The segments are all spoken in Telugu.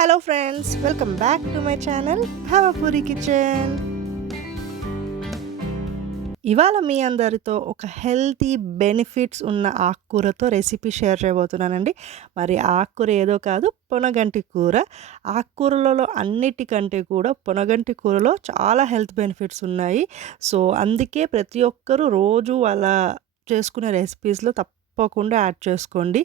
Hello friends, welcome back to my channel Bhavapuri kitchen. ఇవాళ మీ అందరితో ఒక హెల్తీ బెనిఫిట్స్ ఉన్న ఆకుకూరతో రెసిపీ షేర్ చేయబోతున్నానండి. మరి ఆకుకూర ఏదో కాదు, పొనగంటి కూర. ఆకుకూరలలో అన్నిటికంటే కూడా పొనగంటి కూరలో చాలా హెల్త్ బెనిఫిట్స్ ఉన్నాయి. సో అందుకే ప్రతి ఒక్కరూ రోజు అలా చేసుకునే రెసిపీస్లో తప్పకుండా యాడ్ చేసుకోండి.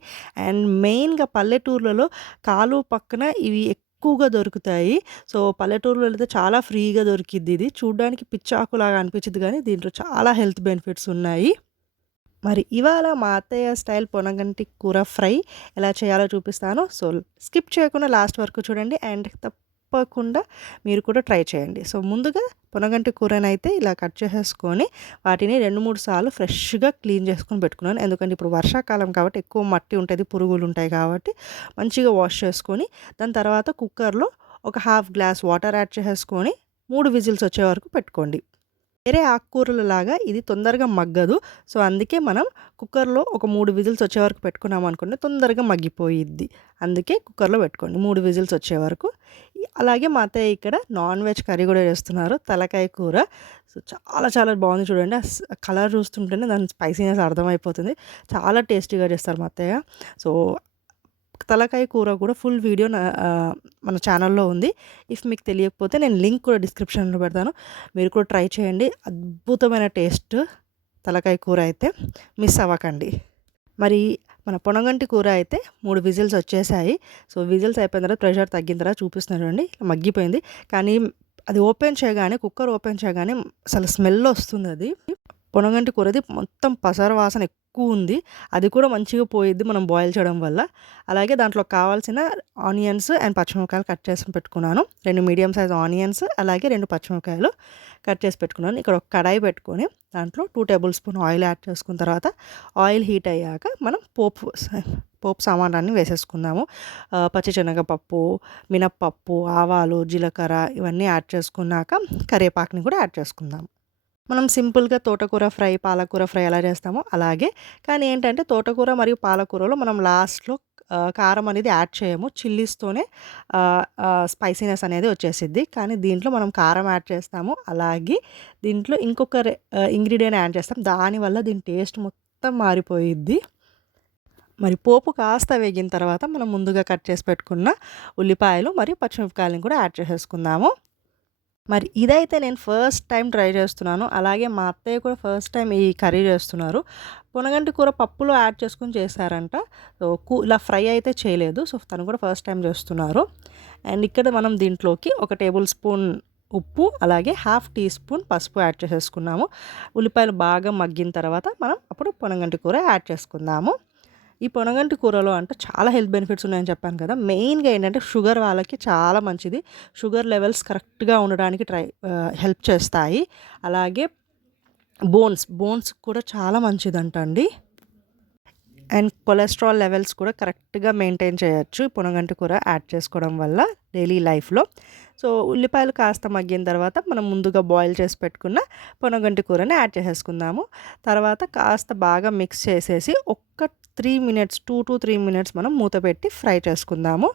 అండ్ మెయిన్గా పల్లెటూర్లలో కాలువ పక్కన ఇవి ఎక్కువగా దొరుకుతాయి. సో పల్లెటూరులో అయితే చాలా ఫ్రీగా దొరికిద్ది. ఇది చూడ్డానికి పిచ్చాకులాగా అనిపించిద్ది కానీ దీంట్లో చాలా హెల్త్ బెనిఫిట్స్ ఉన్నాయి. మరి ఇవాళ మా అత్తయ్య స్టైల్ పొనగంటి కూర ఫ్రై ఎలా చేయాలో చూపిస్తాను. సో స్కిప్ చేయకుండా లాస్ట్ వరకు చూడండి అండ్ తప్పకుండా మీరు కూడా ట్రై చేయండి. సో ముందుగా పొనగంటి కూరనైతే ఇలా కట్ చేసేసుకొని వాటిని 2-3 సార్లు ఫ్రెష్‌గా క్లీన్ చేసుకొని పెట్టుకున్నాను. ఎందుకంటే ఇప్పుడు వర్షాకాలం కాబట్టి ఎక్కువ మట్టి ఉంటది, పురుగులు ఉంటాయి కాబట్టి మంచిగా వాష్ చేసుకొని దాని తర్వాత కుక్కర్‌లో ఒక హాఫ్ గ్లాస్ వాటర్ యాడ్ చేసేసుకొని 3 విజిల్స్ వచ్చే వరకు పెట్టుకోండి. వేరే ఆకుకూరలలాగా ఇది తొందరగా మగ్గదు. సో అందుకే మనం కుక్కర్‌లో ఒక 3 విజిల్స్ వచ్చే వరకు పెట్టుకున్నామనుకోండి తొందరగా మగ్గిపోయిద్ది. అందుకే కుక్కర్‌లో పెట్టుకోండి 3 విజిల్స్ వచ్చే వరకు. అలాగే మా అత్తయ్య ఇక్కడ నాన్ వెజ్ కర్రీ కూడా చేస్తున్నారు, తలకాయ కూర. సో చాలా చాలా బాగుంది చూడండి. కలర్ చూస్తుంటేనే దాని స్పైసీనెస్ అర్థమైపోతుంది. చాలా టేస్టీగా చేస్తారు మా అత్తయ్య. సో తలకాయ కూర కూడా ఫుల్ వీడియో మన ఛానల్లో ఉంది. ఇఫ్ మీకు తెలియకపోతే నేను లింక్ కూడా డిస్క్రిప్షన్లో పెడతాను. మీరు కూడా ట్రై చేయండి. అద్భుతమైన టేస్ట్ తలకాయ కూర అయితే మిస్ అవ్వకండి. మరి మన పొనగంటి కూర అయితే 3 విజిల్స్ వచ్చేసాయి. సో విజిల్స్ అయిపోయిన తర్వాత ప్రెషర్ తగ్గిన తర్వాత చూపిస్తున్నాను చూడండి, మగ్గిపోయింది. కానీ అది ఓపెన్ చేయగానే, కుక్కర్ ఓపెన్ చేయగానే అసలు స్మెల్ వస్తుంది. అది పొనగంటి కూరది మొత్తం పసరు వాసన ఎక్కువుంది. అది కూడా మంచిగా పోయిద్ది మనం బాయిల్ చేయడం వల్ల. అలాగే దాంట్లో కావాల్సిన ఆనియన్స్ అండ్ పచ్చిమిరపకాయలు కట్ చేసి పెట్టుకున్నాను. 2 మీడియం సైజ్ ఆనియన్స్ అలాగే 2 పచ్చిమిరపకాయలు కట్ చేసి పెట్టుకున్నాను. ఇక్కడ ఒక కడాయి పెట్టుకొని దాంట్లో 2 టేబుల్ స్పూన్ ఆయిల్ యాడ్ చేసుకున్న తర్వాత ఆయిల్ హీట్ అయ్యాక మనం పోపు సామాన్లన్నీ వేసేసుకుందాము. పచ్చిశనగపప్పు, మినప్పప్పు, ఆవాలు, జీలకర్ర ఇవన్నీ యాడ్ చేసుకున్నాక కరివేపాకుని కూడా యాడ్ చేసుకుందాం. మనం సింపుల్‌గా తోటకూర ఫ్రై, పాలకూర ఫ్రై ఎలా చేస్తామో అలాగే. కానీ ఏంటంటే తోటకూర మరియు పాలకూరలో మనం లాస్ట్‌లో కారం అనేది యాడ్ చేయము. చిల్లీస్‌తోనే స్పైసీనెస్ అనేది వచ్చేసిద్ది. కానీ దీంట్లో మనం కారం యాడ్ చేస్తాము. అలాగే దీంట్లో ఇంకొక ఇంగ్రీడియెంట్ యాడ్ చేస్తాం. దానివల్ల దీని టేస్ట్ మొత్తం మారిపోయిద్ది. మరి పోపు కాస్త వేగిన తర్వాత మనం ముందుగా కట్ చేసి పెట్టుకున్న ఉల్లిపాయలు మరియు పచ్చిమిరపకాయలను కూడా యాడ్ చేసేసుకుందాము. మరి ఇదైతే నేను ఫస్ట్ టైం ట్రై చేస్తున్నాను. అలాగే మా అత్తయ్య కూడా ఫస్ట్ టైం ఈ కర్రీ చేస్తున్నారు. పొనగంటి కూర పప్పులో యాడ్ చేసుకొని చేశారంట. సో ఇలా ఫ్రై అయితే చేయలేదు. సో తను కూడా ఫస్ట్ టైం చేస్తున్నారు. అండ్ ఇక్కడ మనం దీంట్లోకి ఒక టేబుల్ స్పూన్ ఉప్పు అలాగే హాఫ్ టీ స్పూన్ పసుపు యాడ్ చేసేసుకున్నాము. ఉల్లిపాయలు బాగా మగ్గిన తర్వాత మనం అప్పుడు పొనగంటి కూర యాడ్ చేసుకుందాము. ఈ పొనగంటి కూరలో అంటే చాలా హెల్త్ బెనిఫిట్స్ ఉన్నాయని చెప్పాను కదా. మెయిన్గా ఏంటంటే షుగర్ వాళ్ళకి చాలా మంచిది. షుగర్ లెవెల్స్ కరెక్ట్గా ఉండడానికి హెల్ప్ చేస్తాయి. అలాగే బోన్స్ కూడా చాలా మంచిదంట అండి. అండ్ కొలెస్ట్రాల్ లెవెల్స్ కూడా కరెక్ట్గా మెయింటైన్ చేయొచ్చు పొనగంటి కూర యాడ్ చేసుకోవడం వల్ల డైలీ లైఫ్లో. సో ఉల్లిపాయలు కాస్త మగ్గిన తర్వాత మనం ముందుగా బాయిల్ చేసి పెట్టుకున్న పొనగంటి కూరని యాడ్ చేసేసుకుందాము. తర్వాత కాస్త బాగా మిక్స్ చేసేసి ఒక్క 3 మినిట్స్ 2-3 మినిట్స్ మనం మూత పెట్టి ఫ్రై చేసుకుందాము.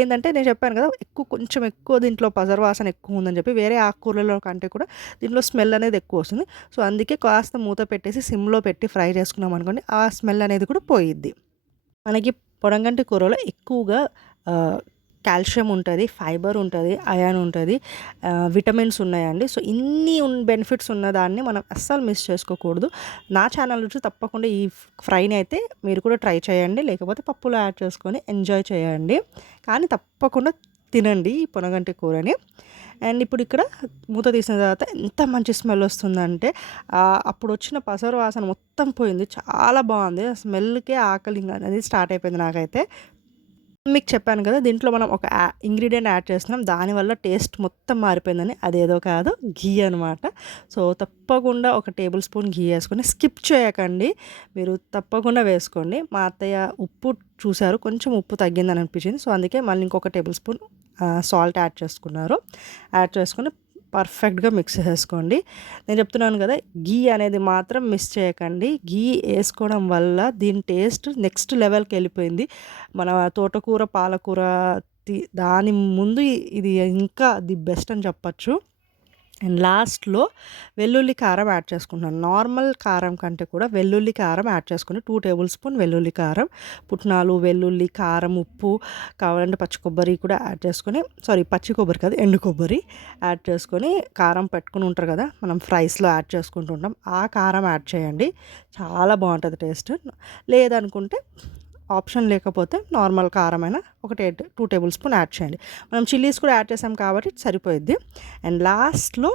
ఏంటంటే నేను చెప్పాను కదా, కొంచెం ఎక్కువ దీంట్లో పసరు వాసన ఎక్కువ ఉందని చెప్పి. వేరే ఆకుకూరలో కంటే కూడా దీంట్లో స్మెల్ అనేది ఎక్కువ వస్తుంది. సో అందుకే కాస్త మూత పెట్టేసి సిమ్లో పెట్టి ఫ్రై చేసుకున్నాం అనుకోండి, ఆ స్మెల్ అనేది కూడా పోయిద్ది. మనకి పొనగంటి కూరలో ఎక్కువగా కాల్షియం ఉంటుంది, ఫైబర్ ఉంటుంది, అయాన్ ఉంటుంది, విటమిన్స్ ఉన్నాయండి. సో ఇన్ని బెనిఫిట్స్ ఉన్నదాన్ని మనం అస్సలు మిస్ చేసుకోకూడదు. నా ఛానల్ నుంచి తప్పకుండా ఈ ఫ్రైని అయితే మీరు కూడా ట్రై చేయండి. లేకపోతే పప్పులో యాడ్ చేసుకొని ఎంజాయ్ చేయండి. కానీ తప్పకుండా తినండి ఈ పొనగంటి కూరని. అండ్ ఇప్పుడు ఇక్కడ మూత తీసిన తర్వాత ఎంత మంచి స్మెల్ వస్తుందంటే అప్పుడు వచ్చిన పసరు వాసన మొత్తం పోయింది. చాలా బాగుంది. ఆ స్మెల్కే ఆకలి అనేది స్టార్ట్ అయిపోయింది నాకైతే. మీకు చెప్పాను కదా, దీంట్లో మనం ఒక ఇంగ్రీడియంట్ యాడ్ చేస్తున్నాం, దానివల్ల టేస్ట్ మొత్తం మారిపోయిందని. అదేదో కాదు, ఘీ అనమాట. సో తప్పకుండా ఒక టేబుల్ స్పూన్ ఘీ వేసుకొని స్కిప్ చేయకండి, మీరు తప్పకుండా వేసుకోండి. మా అత్తయ్య ఉప్పు చూశారు, కొంచెం ఉప్పు తగ్గిందని అనిపించింది. సో అందుకే మళ్ళీ ఇంకొక టేబుల్ స్పూన్ సాల్ట్ యాడ్ చేసుకున్నారు. యాడ్ చేసుకొని పర్ఫెక్ట్గా మిక్స్ చేసుకోండి. నేను చెప్తున్నాను కదా, ఘీ అనేది మాత్రం మిస్ చేయకండి. ఘీ వేసుకోవడం వల్ల దీని టేస్ట్ నెక్స్ట్ లెవెల్కి వెళ్ళిపోయింది. మన తోటకూర, పాలకూర దాని ముందు ఇది ఇంకా ది బెస్ట్ అని చెప్పచ్చు. అండ్ లాస్ట్‌లో వెల్లుల్లి కారం యాడ్ చేసుకుంటున్నాను. నార్మల్ కారం కంటే కూడా వెల్లుల్లి కారం యాడ్ చేసుకొని 2 టేబుల్ స్పూన్ వెల్లుల్లి కారం, పుట్నాలు, వెల్లుల్లి, కారం, ఉప్పు, కావాలంటే పచ్చి కొబ్బరి కూడా యాడ్ చేసుకొని, పచ్చి కొబ్బరి కాదు ఎండు కొబ్బరి యాడ్ చేసుకొని, కారం పెట్టుకొని ఉంటారు కదా మనం ఫ్రైస్‌లో యాడ్ చేసుకుంటుంటాం. ఆ కారం యాడ్ చేయండి. చాలా బావుంటది టేస్ట్. లేదనుకుంటే ఆప్షన్ లేకపోతే నార్మల్ కారమైన ఒక 2 టేబుల్ స్పూన్ యాడ్ చేయండి. మనం చిల్లీస్ కూడా యాడ్ చేసాం కాబట్టి సరిపోయిద్ది. అండ్ లాస్ట్‌లో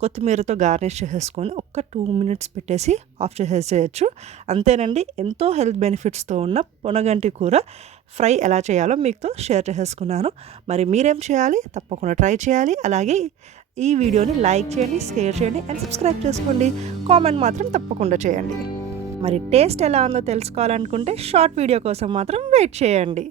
కొత్తిమీరతో గార్నిష్ చేసేసుకొని ఒక్క 2 మినిట్స్ పెట్టేసి ఆఫ్ చేసేసేయచ్చు. అంతేనండి. ఎంతో హెల్త్ బెనిఫిట్స్‌తో ఉన్న పొనగంటి కూర ఫ్రై ఎలా చేయాలో మీతో షేర్ చేసేసుకున్నాను. మరి మీరేం చేయాలి? తప్పకుండా ట్రై చేయాలి. అలాగే ఈ వీడియోని లైక్ చేయండి, షేర్ చేయండి అండ్ సబ్స్క్రైబ్ చేసుకోండి. కామెంట్ మాత్రం తప్పకుండా చేయండి. మరి టేస్ట్ ఎలా ఉందో తెలుసుకోవాలనుకుంటే షార్ట్ వీడియో కోసం మాత్రం వెయిట్ చేయండి.